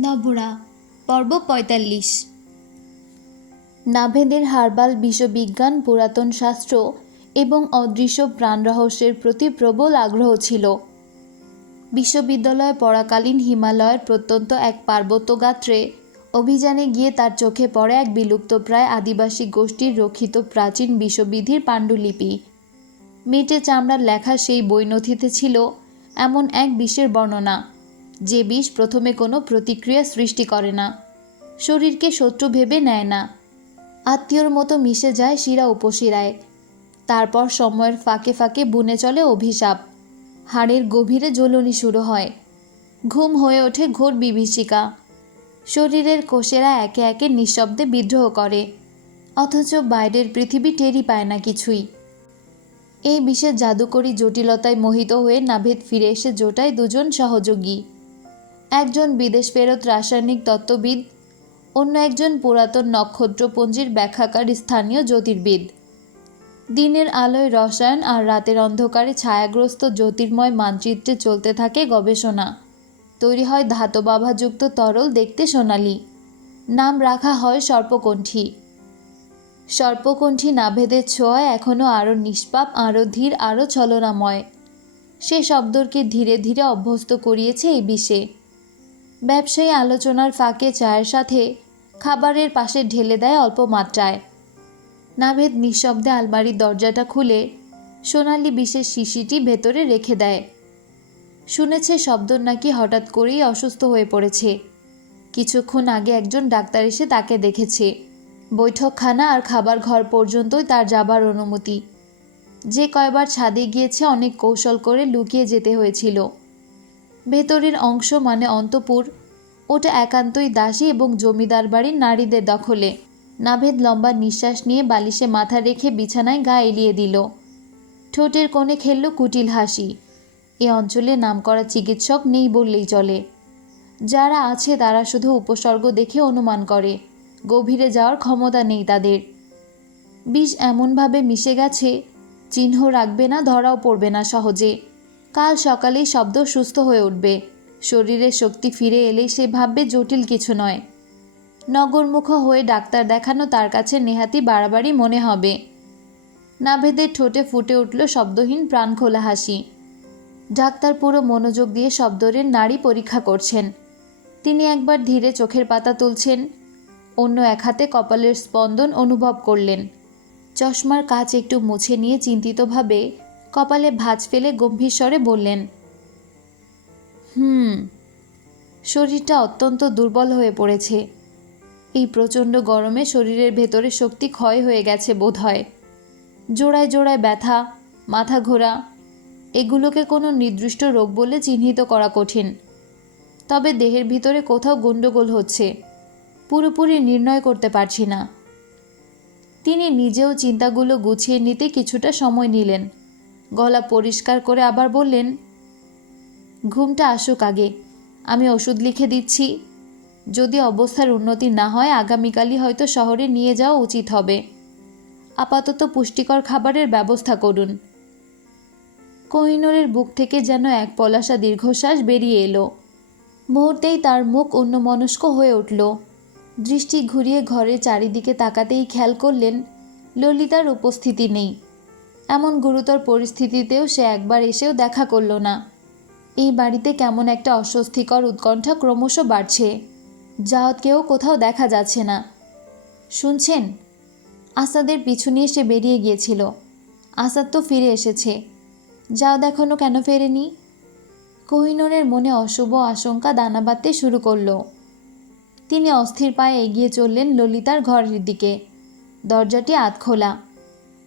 নভরা পর্ব পঁয়তাল্লিশ। নাভেদের হার্বাল বিশ্ববিজ্ঞান পুরাতন শাস্ত্র এবং অদৃশ্য প্রাণ রহস্যের প্রতি প্রবল আগ্রহ ছিল। বিশ্ববিদ্যালয়ে পড়াকালীন হিমালয়ের প্রত্যন্ত এক পার্বত্য গাত্রে অভিযানে গিয়ে তার চোখে পড়ে এক বিলুপ্তপ্রায় আদিবাসী গোষ্ঠীর রক্ষিত প্রাচীন বিশ্ববিধির পাণ্ডুলিপি। মেটে চামড়ার লেখা সেই বইনথিতে ছিল এমন এক বিষের বর্ণনা। যে বিষ প্রথমে কোনো প্রতিক্রিয়া সৃষ্টি করে না। শরীরকে শত্রু ভেবে নেয় না। আত্মীয়র মতো মিশে যায় শিরা উপশিরায়। তারপর সময়ের ফাঁকে ফাঁকে বুনে চলে অভিশাপ। হাড়ের গভীরে জ্বলনি শুরু হয়। ঘুম হয়ে ওঠে ঘোর বিভীষিকা। শরীরের কোষেরা একে একে নিঃশব্দে বিদ্রোহ করে। অথচ বাইরের পৃথিবী টেরি পায় না কিছুই। এই বিশেষ জাদুকরী জটিলতায় মোহিত হয়ে নাভেদ ফিরে এসে জোটায় দুজন সহযোগী। একজন বিদেশ ফেরত রাসায়নিক তত্ত্ববিদ, অন্য একজন পুরাতন নক্ষত্রপঞ্জির ব্যাখ্যাকার স্থানীয় জ্যোতির্বিদ। দিনের আলোয় রসায়ন আর রাতের অন্ধকারে ছায়াগ্রস্ত জ্যোতির্ময় মানচিত্রে চলতে থাকে গবেষণা। তৈরি হয় ধাতবাভাযুক্ত তরল দেখতে সোনালি। নাম রাখা হয় সর্পকণ্ঠী। সর্পকণ্ঠী নাভেদের ছোঁয়ায় এখনও আরও নিষ্পাপ, আরও ধীর, আরও ছলনাময়। সে শব্দকে ধীরে ধীরে অভ্যস্ত করিয়েছে এই বিষে ব্যবসায়ী আলোচনার ফাঁকে চায়ের সাথে খাবারের পাশে ঢেলে দেয় অল্প মাত্রায়। নাভেদ নিঃশব্দে আলমারির দরজাটা খুলে সোনালি বিশেষ শিশিটি ভেতরে রেখে দেয়। শুনেছে শব্দ নাকি হঠাৎ করেই অসুস্থ হয়ে পড়েছে। কিছুক্ষণ আগে একজন ডাক্তার এসে তাকে দেখেছে। বৈঠকখানা আর খাবার ঘর পর্যন্তই তার যাবার অনুমতি। যে কয়বার ছাদে গিয়েছে অনেক কৌশল করে লুকিয়ে যেতে হয়েছিল। ভেতরের অংশ মানে অন্তপুর। ওটা একান্তই দাসী এবং জমিদার বাড়ির নারীদের দখলে। নাভেদ লম্বা নিঃশ্বাস নিয়ে বালিশে মাথা রেখে বিছানায় গা এলিয়ে দিল। ঠোঁটের কোণে খেলল কুটিল হাসি। এ অঞ্চলে নামকরা চিকিৎসক নেই বললেই চলে। যারা আছে তারা শুধু উপসর্গ দেখে অনুমান করে। গভীরে যাওয়ার ক্ষমতা নেই তাদের। বিষ এমনভাবে মিশে গেছে, চিহ্ন রাখবে না, ধরাও পড়বে না সহজে। কাল সকালেই শব্দ সুস্থ হয়ে উঠবে। শরীরে শক্তি ফিরে এলেই সে ভাববে জটিল কিছু নয়। নগরমুখ হয়ে ডাক্তার দেখানো তার কাছে নেহাতি বাড়াবাড়ি মনে হবে। নাভেদের ঠোঁটে ফুটে উঠল শব্দহীন প্রাণ খোলা হাসি। ডাক্তার পুরো মনোযোগ দিয়ে শব্দরের নাড়ি পরীক্ষা করছেন। তিনি একবার ধীরে চোখের পাতা তুলছেন। অন্য এক হাতে কপালের স্পন্দন অনুভব করলেন। চশমার কাচ একটু মুছে নিয়ে চিন্তিতভাবে কপালে ভাঁজ ফেলে গম্ভীর স্বরে বললেন, হুম, শরীরটা অত্যন্ত দুর্বল হয়ে পড়েছে। এই প্রচণ্ড গরমে শরীরের ভেতরে শক্তি ক্ষয় হয়ে গেছে বোধ হয় জোড়ায় জোড়ায় ব্যথা, মাথা ঘোরা, এগুলোকে কোনো নির্দিষ্ট রোগ বলে চিহ্নিত করা কঠিন। তবে দেহের ভিতরে কোথাও গণ্ডগোল হচ্ছে। পুরোপুরি নির্ণয় করতে পারছি না। তিনি নিজেও চিন্তাগুলো গুছিয়ে নিতে কিছুটা সময় নিলেন। গলা পরিষ্কার করে আবার বললেন, ঘুমটা আসুক আগে, আমি ওষুধ লিখে দিচ্ছি। যদি অবস্থার উন্নতি না হয়, আগামীকালই হয়তো শহরে নিয়ে যাওয়া উচিত হবে। আপাতত পুষ্টিকর খাবারের ব্যবস্থা করুন। কোহিনুরের বুক থেকে যেন এক পলাশা দীর্ঘশ্বাস বেরিয়ে এলো। মুহূর্তেই তার মুখ অন্যমনস্ক হয়ে উঠল। দৃষ্টি ঘুরিয়ে ঘরের চারিদিকে তাকাতেই খেয়াল করলেন, ললিতার উপস্থিতি নেই। এমন গুরুতর পরিস্থিতিতেও সে একবার এসেও দেখা করল না। এই বাড়িতে কেমন একটা অস্বস্তিকর উৎকণ্ঠা ক্রমশ বাড়ছে। জাওয়াতকেও কোথাও দেখা যাচ্ছে না। শুনছেন? আসাদের পিছু নিয়ে সে বেরিয়ে গিয়েছিল। আসাদ তো ফিরে এসেছে। জাওয়াত এখনও কেন ফেরেনি? কোহিনুরের মনে অশুভ আশঙ্কা দানা বাঁধতে শুরু করল। তিনি অস্থির পায়ে এগিয়ে চললেন ললিতার ঘরের দিকে। দরজাটি আধ খোলা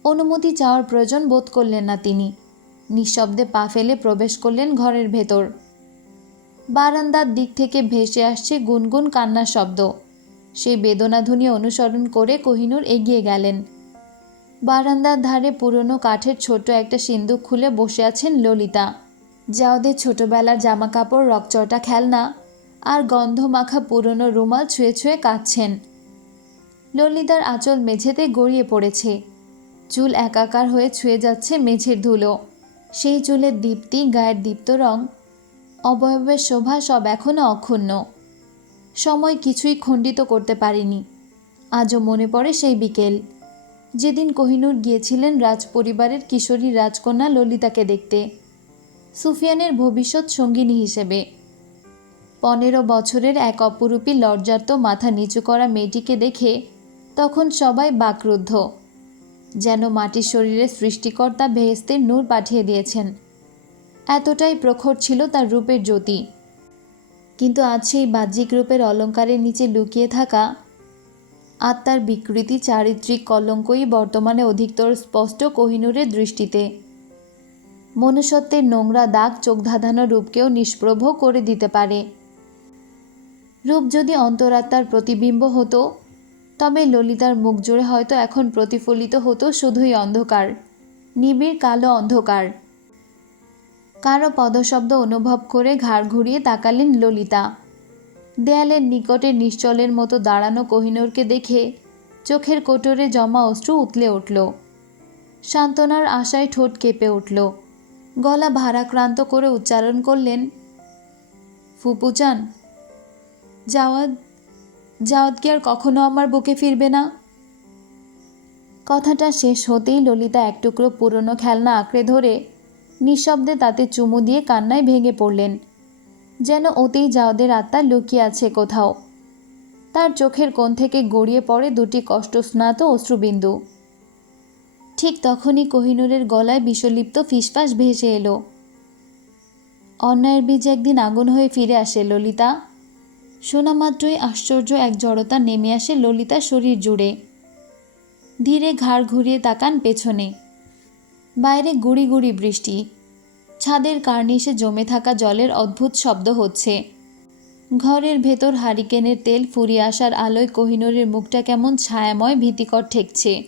অনুমতি চাওয়ার প্রয়োজন বোধ করলেন না তিনি। নিঃশব্দে পা ফেলে প্রবেশ করলেন ঘরের ভেতর। বারান্দার দিক থেকে ভেসে আসছে গুনগুন কান্নার শব্দ। সেই বেদনাধুনি অনুসরণ করে কোহিনুর এগিয়ে গেলেন। বারান্দার ধারে পুরনো কাঠের ছোট একটা সিন্দুক খুলে বসে আছেন ললিতা। যা ওদের ছোটবেলার জামা কাপড় রকচটা খেলনা, আর গন্ধ মাখা পুরনো রুমাল ছুঁয়ে ছুঁয়ে কাঁদছেন। ললিতার আঁচল মেঝেতে গড়িয়ে পড়েছে। চুল একাকার হয়ে ছুঁয়ে যাচ্ছে মেঝের ধুলো। সেই চুলের দীপ্তি, গায়ের দীপ্ত রং, অবয়বের শোভা সব এখনও অক্ষুণ্ণ। সময় কিছুই খণ্ডিত করতে পারেনি। আজও মনে পড়ে সেই বিকেল। যেদিন কোহিনূর গিয়েছিলেন রাজ পরিবারের কিশোরী রাজকন্যা ললিতাকে দেখতে। সুফিয়ানের ভবিষ্যৎ সঙ্গিনী হিসেবে। পনেরো বছরের এক অপরূপী লজ্জার্ত মাথা নিচু করা মেয়েটিকে দেখে তখন সবাই বাকরুদ্ধ। যেন মাটির শরীরে সৃষ্টিকর্তা বেহেস্তের নূর পাঠিয়ে দিয়েছেন। এতটাই প্রখর ছিল তার রূপের জ্যোতি। কিন্তু আজ সেই বাহ্যিক রূপের অলঙ্কারের নিচে লুকিয়ে থাকা আত্মার বিকৃতি চারিত্রিক কলঙ্কই বর্তমানে অধিকতর স্পষ্ট কোহিনূরের দৃষ্টিতে। মনুষ্যত্বের নোংরা দাগ চোখ ধাঁধানো রূপকেও নিষ্প্রভ করে দিতে পারে। রূপ যদি অন্তরাত্মার প্রতিবিম্ব হতো তবে ললিতার মুখ জুড়ে হয়তো এখন প্রতিফলিত হতো শুধুই অন্ধকার, নিবিড় কালো অন্ধকার। কারও পদশব্দ অনুভব করে ঘাড় ঘুরিয়ে তাকালেন ললিতা। দেয়ালের নিকটে নিশ্চলের মতো দাঁড়ানো কোহিনূরকে দেখে চোখের কোটরে জমা অশ্রু উতলে উঠল। সান্ত্বনার আশায় ঠোঁট কেঁপে উঠল। গলা ভারাক্রান্ত করে উচ্চারণ করলেন, ফুপুচান জাওয়াদ জাওয়াদ কি আর কখনো আমার বুকে ফিরবে না? কথাটা শেষ হতেই ললিতা এক টুকরো পুরনো খেলনা আঁকড়ে ধরে নিঃশব্দে তাতে চুমু দিয়ে কান্নায় ভেঙে পড়লেন, যেন ওতেই জাওদের আত্মা লুকিয়ে আছে কোথাও। তার চোখের কোণ থেকে গড়িয়ে পড়ে দুটি কষ্ট স্নাত অশ্রুবিন্দু। ঠিক তখনই কোহিনূরের গলায় বিষলিপ্ত ফিসফাস ভেসে এলো। অন্যায়ের বীজ একদিন আগুন হয়ে ফিরে আসে ললিতা। শোনা মাত্রই আশ্চর্য এক জড়তা নেমে আসে ললিতার শরীর জুড়ে। ধীরে ঘাড় ঘুরিয়ে তাকান পেছনে। বাইরে গুড়ি গুড়ি বৃষ্টি। ছাদের কার্নিশে জমে থাকা জলের অদ্ভুত শব্দ হচ্ছে। ঘরের ভেতর হারিকেনের তেল ফুরিয়ে আসার আলোয় কোহিনূরের মুখটা কেমন ছায়াময়, ভীতিকর ঠেকছে।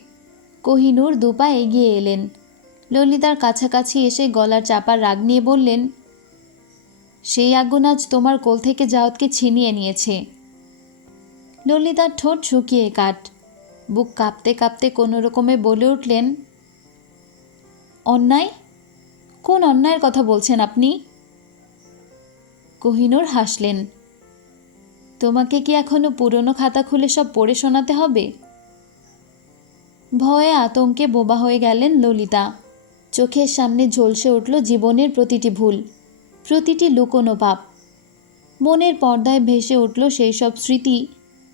কোহিনূর দুপা এগিয়ে এলেন। ললিতার কাছাকাছি এসে গলার চাপার রাগ নিয়ে বললেন সেই আগুন আজ তোমার কোল থেকে জাওয়াতকে ছিনিয়ে নিয়েছে। ললিতার ঠোঁট শুকিয়ে কাট বুক কাঁপতে কাঁপতে কোনো রকমে বলে উঠলেন, অন্যায়? কোন অন্যায়ের কথা বলছেন আপনি? কোহিনূর হাসলেন, তোমাকে কি এখনও পুরনো খাতা খুলে সব পড়ে শোনাতে হবে? ভয়ে আতঙ্কে বোবা হয়ে গেলেন ললিতা। চোখের সামনে ঝলসে উঠল জীবনের প্রতিটি ভুল। প্রতিটি লুকোনো পাপ। মনের পর্দায় ভেসে উঠল সেই সব স্মৃতি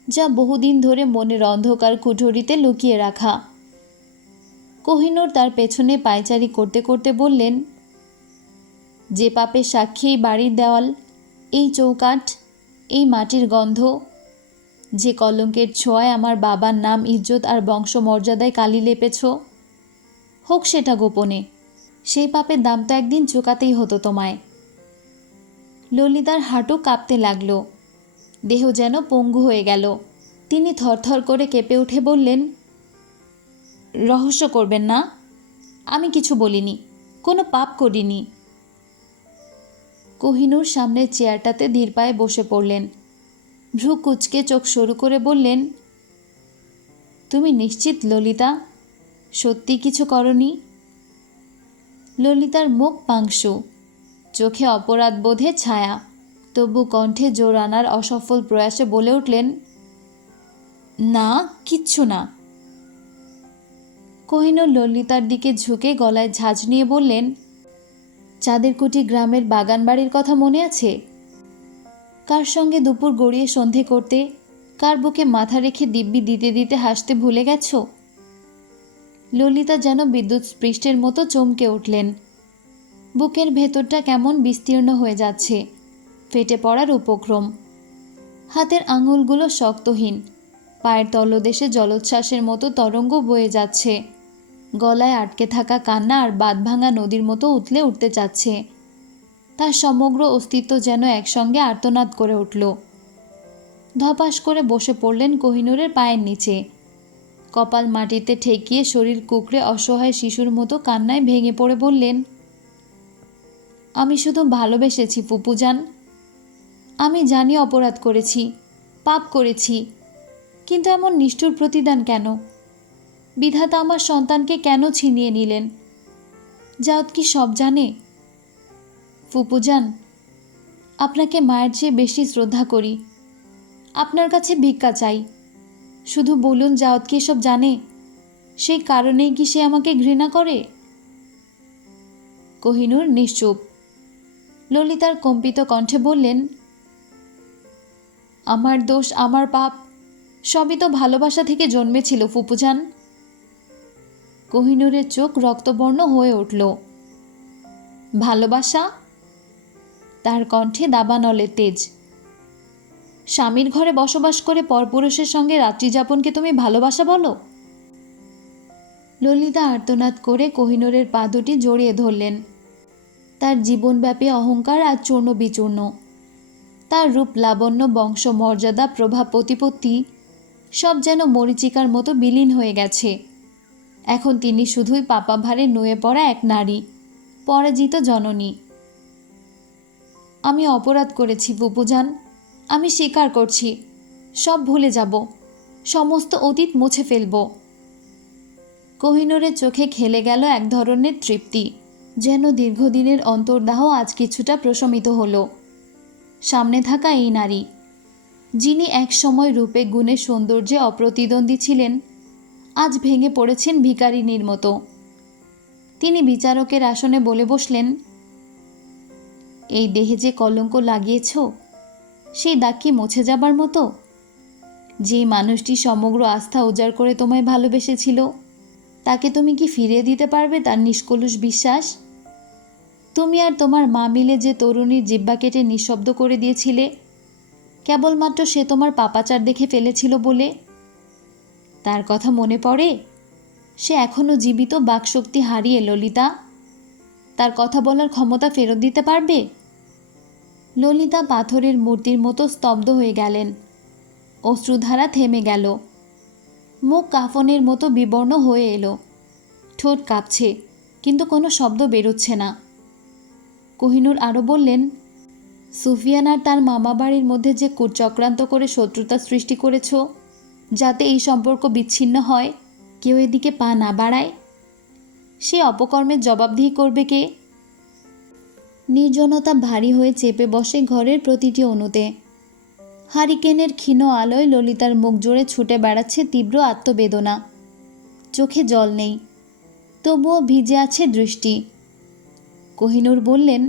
যা বহুদিন ধরে মনের অন্ধকার কুঠরিতে লুকিয়ে রাখা। কোহিনূর তার পেছনে পায়চারি করতে করতে বললেন, যে পাপের সাক্ষী বাড়ির দেওয়াল, এই চৌকাঠ, এই মাটির গন্ধ, যে কলঙ্কের ছোঁয়ায় আমার বাবার নাম ইজ্জত আর বংশমর্যাদায় কালি লেপেছ, হোক সেটা গোপনে। সেই পাপের দাম তো একদিন চোকাতেই হতো তোমায়। ললিতার হাঁটু কাঁপতে লাগল। দেহ যেন পঙ্গু হয়ে গেল। তিনি থরথর করে কেঁপে উঠে বললেন, রহস্য করবেন না। আমি কিছু বলিনি, কোনো পাপ করিনি। কোহিনুর সামনের চেয়ারটাতে ধীর পায়ে বসে পড়লেন। ভ্রু কুচকে চোখ সরু করে বললেন, তুমি নিশ্চিত ললিতা? সত্যি কিছু করনি? ললিতার মুখ পাংশু। চোখে অপরাধ বোধে ছায়া। তবু কণ্ঠে জোর আনার অসফল প্রয়াসে বলে উঠলেন, না, কিচ্ছু না। কোহিনূর ললিতার দিকে ঝুঁকে গলায় ঝাঁঝ নিয়ে বললেন চাঁদেরকুটি গ্রামের বাগান বাড়ির কথা মনে আছে? কার সঙ্গে দুপুর গড়িয়ে সন্ধে করতে, কার বুকে মাথা রেখে দিব্যি দিতে দিতে হাসতে ভুলে গেছ? ললিতা যেন বিদ্যুৎ স্পৃষ্টের মতো চমকে উঠলেন। বুকের ভেতরটা কেমন বিস্তীর্ণ হয়ে যাচ্ছে। ফেটে পড়ার উপক্রম। হাতের আঙুলগুলো শক্তহীন। পায়ের তলদেশে জলোচ্ছ্বাসের মতো তরঙ্গ বয়ে যাচ্ছে। গলায় আটকে থাকা কান্না আর বাদ বাঁধভাঙা নদীর মতো উতলে উঠতে চাচ্ছে। তার সমগ্র অস্তিত্ব যেন একসঙ্গে আর্তনাদ করে উঠল। ধপাস করে বসে পড়লেন কোহিনূরের পায়ের নিচে। কপাল মাটিতে ঠেকিয়ে শরীর কুকড়ে অসহায় শিশুর মতো কান্নায় ভেঙে পড়ে বললেন আমি শুধু ভালোবেসেছি, ফুপুজান। আমি জানি অপরাধ করেছি, পাপ করেছি, কিন্তু এমন নিষ্ঠুর প্রতিদান কেন? বিধাতা আমার সন্তানকে কেন ছিনিয়ে নিলেন? জাওত কি সব জানে? ফুপুজান, আপনাকে মায়ের চেয়ে বেশি শ্রদ্ধা করি। আপনার কাছে ভিক্ষা চাই। শুধু বলুন জাওয়াত কি সব জানে? সেই কারণেই কি সে আমাকে ঘৃণা করে? কোহিনূর নিশ্চুপ। ললিতার কম্পিত কণ্ঠে বললেন, আমার দোষ, আমার পাপ, সবই তো ভালোবাসা থেকে জন্মেছিল, ফুপুজান। কোহিনূরের চোখ রক্তবর্ণ হয়ে উঠল। ভালোবাসা, তার কণ্ঠে দাবানলের তেজ। স্বামীর ঘরে বসবাস করে পরপুরুষের সঙ্গে রাত্রিযাপনকে তুমি ভালোবাসা বলো? ললিতা আর্তনাদ করে কোহিনূরের পা দুটি জড়িয়ে ধরলেন। তার জীবনব্যাপী অহংকার আর চূর্ণ বিচূর্ণ। তার রূপ লাবণ্য, বংশ, মর্যাদা, প্রভাব, প্রতিপত্তি সব যেন মরিচিকার মতো বিলীন হয়ে গেছে। এখন তিনি শুধুই পাপা ভারে নুয়ে পড়া এক নারী, পরাজিত জননী। আমি অপরাধ করেছি বুপুজান আমি স্বীকার করছি। সব ভুলে যাব। সমস্ত অতীত মুছে ফেলব। কোহিনূরের চোখে খেলে গেল এক ধরনের তৃপ্তি। যেন দীর্ঘদিনের অন্তর্দাহ আজ কিছুটা প্রশমিত হল। সামনে থাকা এই নারী, যিনি এক সময় রূপে গুণে সৌন্দর্যে অপ্রতিদ্বন্দ্বী ছিলেন, আজ ভেঙে পড়েছেন ভিকারিনীর মতো। তিনি বিচারকের আসনে বলে বসলেন, এই দেহে যে কলঙ্ক লাগিয়েছ, সেই দাগ কি মুছে যাবার মতো? যে মানুষটি সমগ্র আস্থা উজাড় করে তোমায় ভালোবেসেছিল, তাকে তুমি কি ফিরিয়ে দিতে পারবে তার নিষ্কলুষ বিশ্বাস? তুমি আর তোমার মা মিলে যে তরুণীর জিব্বা কেটে নিঃশব্দ করে দিয়েছিলে, কেবলমাত্র সে তোমার পাপাচার দেখে ফেলেছিল বলে? তার কথা মনে পড়ে? সে এখনও জীবিত বাকশক্তি হারিয়ে ললিতা? তার কথা বলার ক্ষমতা ফেরত দিতে পারবে? ললিতা পাথরের মূর্তির মতো স্তব্ধ হয়ে গেলেন। অশ্রুধারা থেমে গেল। মুখ কাফনের মতো বিবর্ণ হয়ে এলো। ঠোঁট কাঁপছে, কিন্তু কোনো শব্দ বেরোচ্ছে না। কোহিনূর আরও বললেন, সুফিয়ান আর তার মামা বাড়ির মধ্যে যে কুচক্রান্ত করে শত্রুতা সৃষ্টি করেছ, যাতে এই সম্পর্ক বিচ্ছিন্ন হয়, কেউ এদিকে পা না বাড়ায়? সে অপকর্মের জবাবদিহি করবে কে? নির্জনতা ভারী হয়ে চেপে বসে ঘরের প্রতিটি অণুতে। হারিকেনের ক্ষীণ আলোয় ললিতার মুখ জুড়ে ছুটে বেড়াচ্ছে তীব্র আত্মবেদনা। চোখে জল নেই, তবুও ভিজে আছে দৃষ্টি। কোহিনূর বললেন,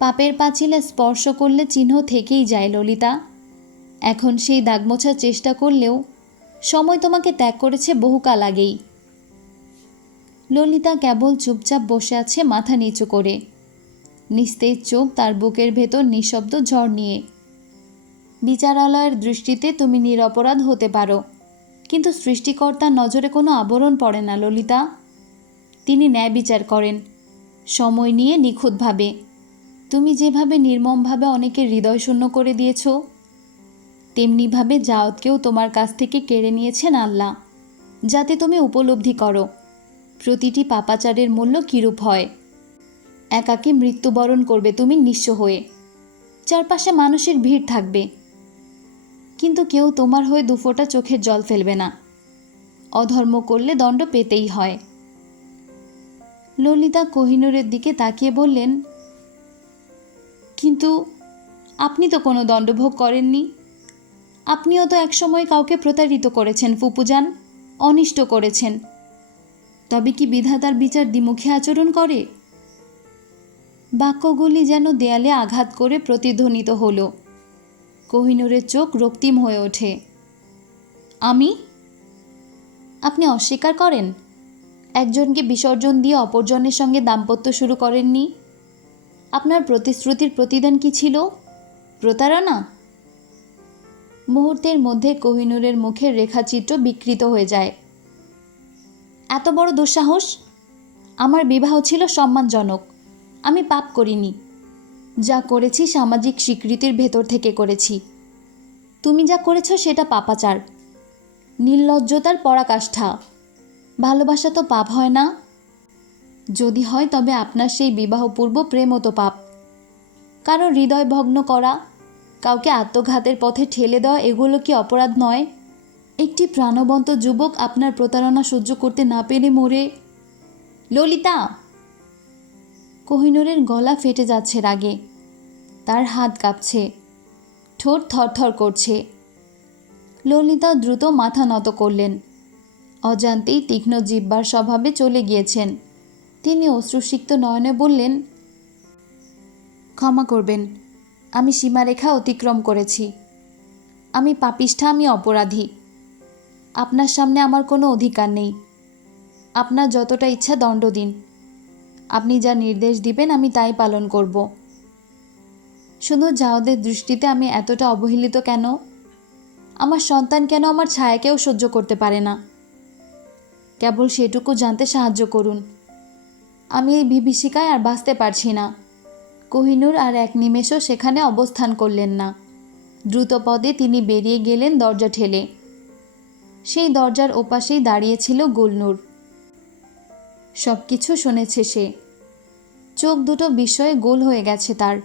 পাপের পাঁচিলে স্পর্শ করলে চিহ্ন থেকেই যায়, ললিতা। এখন সেই দাগ মোছার চেষ্টা করলেও সময় তোমাকে ত্যাগ করেছে বহুকাল আগেই ললিতা কেবল চুপচাপ বসে আছে মাথা নিচু করে। নিস্তেজ চোখ তার বুকের ভেতর নিঃশব্দ ঝড় নিয়ে। বিচারালয়ের দৃষ্টিতে তুমি নিরপরাধ হতে পারো, কিন্তু সৃষ্টিকর্তার নজরে কোনো আবরণ পড়ে না, ললিতা। তিনি ন্যায় বিচার করেন। সময় নিয়ে নিখুঁতভাবে। তুমি যেভাবে নির্মমভাবে অনেকের হৃদয় শূন্য করে দিয়েছ, তেমনিভাবে জাওয়াতকেও তোমার কাছ থেকে কেড়ে নিয়েছেন আল্লাহ, যাতে তুমি উপলব্ধি করো, প্রতিটি পাপাচারের মূল্য কীরূপ হয়। একাকী মৃত্যুবরণ করবে তুমি নিঃস্ব হয়ে। চারপাশে মানুষের ভিড় থাকবে। কিন্তু কেউ তোমার হয়ে দুফোঁটা চোখের জল ফেলবে না। অধর্ম করলে দণ্ড পেতেই হয়। ললিতা কোহিনূরের দিকে তাকিয়ে বললেন, কিন্তু আপনি তো কোনো দণ্ডভোগ করেননি। আপনিও তো একসময় কাউকে প্রতারিত করেছেন, ফুপুজান, অনিষ্ট করেছেন। তবে কি বিধাতার বিচার দ্বিমুখী আচরণ করে? বাক্যগুলি যেন দেয়ালে আঘাত করে প্রতিধ্বনিত হল। কোহিনূরের চোখ রক্তিম হয়ে ওঠে। আমি? আপনি অস্বীকার করেন? একজনকে বিসর্জন দিয়ে অপরজনের সঙ্গে দাম্পত্য শুরু করেননি? আপনার প্রতিশ্রুতির প্রতিদান কি ছিল? প্রতারণা? মুহূর্তের মধ্যে কোহিনূরের মুখের রেখাচিত্র বিকৃত হয়ে যায়। এত বড় দুঃসাহস? আমার বিবাহ ছিল সম্মানজনক। আমি পাপ করিনি। যা করেছি সামাজিক স্বীকৃতির ভেতর থেকে করেছি। তুমি যা করেছ সেটা পাপাচার। নির্লজ্জতার পরাকাষ্ঠা। ভালোবাসা তো পাপ হয় না। যদি হয় তবে আপনার সেই বিবাহপূর্ব প্রেমও তো পাপ। কারও হৃদয় ভগ্ন করা, কাউকে আত্মঘাতের পথে ঠেলে দেওয়া, এগুলো কি অপরাধ নয়? একটি প্রাণবন্ত যুবক আপনার প্রতারণা সহ্য করতে না পেরে মরে। ললিতা! কোহিনূরের গলা ফেটে যাচ্ছে রাগে। তার হাত কাঁপছে। ঠোঁট থরথর করছে। ললিতা দ্রুত মাথা নত করলেন। অজান্তেই তীক্ষ্ণ জিব্বার স্বভাবে চলে গিয়েছেন। তিনি অশ্রুসিক্ত নয়নে বললেন, ক্ষমা করবেন, আমি সীমারেখা অতিক্রম করেছি। আমি পাপিষ্ঠা, আমি অপরাধী। আপনার সামনে আমার কোনো অধিকার নেই। আপনার যতটা ইচ্ছা দণ্ড দিন। আপনি যা নির্দেশ দিবেন, আমি তাই পালন করব। শুধু যাওদের দৃষ্টিতে আমি এতটা অবহেলিত কেন? আমার সন্তান কেন আমার ছায়াকেও সহ্য করতে পারে না? কেবল সেটুকু জানতে সাহায্য করুন। আমি এই বিভীষিকায় আর বাঁচতে পারছি না। কোহিনূর আর এক নিমেষও সেখানে অবস্থান করলেন না। দ্রুত পদে তিনি বেরিয়ে গেলেন দরজা ঠেলে। সেই দরজার ওপাশেই দাঁড়িয়েছিল গুলনূর। সব কিছু শুনেছে সে। চোখ দুটো বিস্ময়ে গোল হয়ে গেছে তার।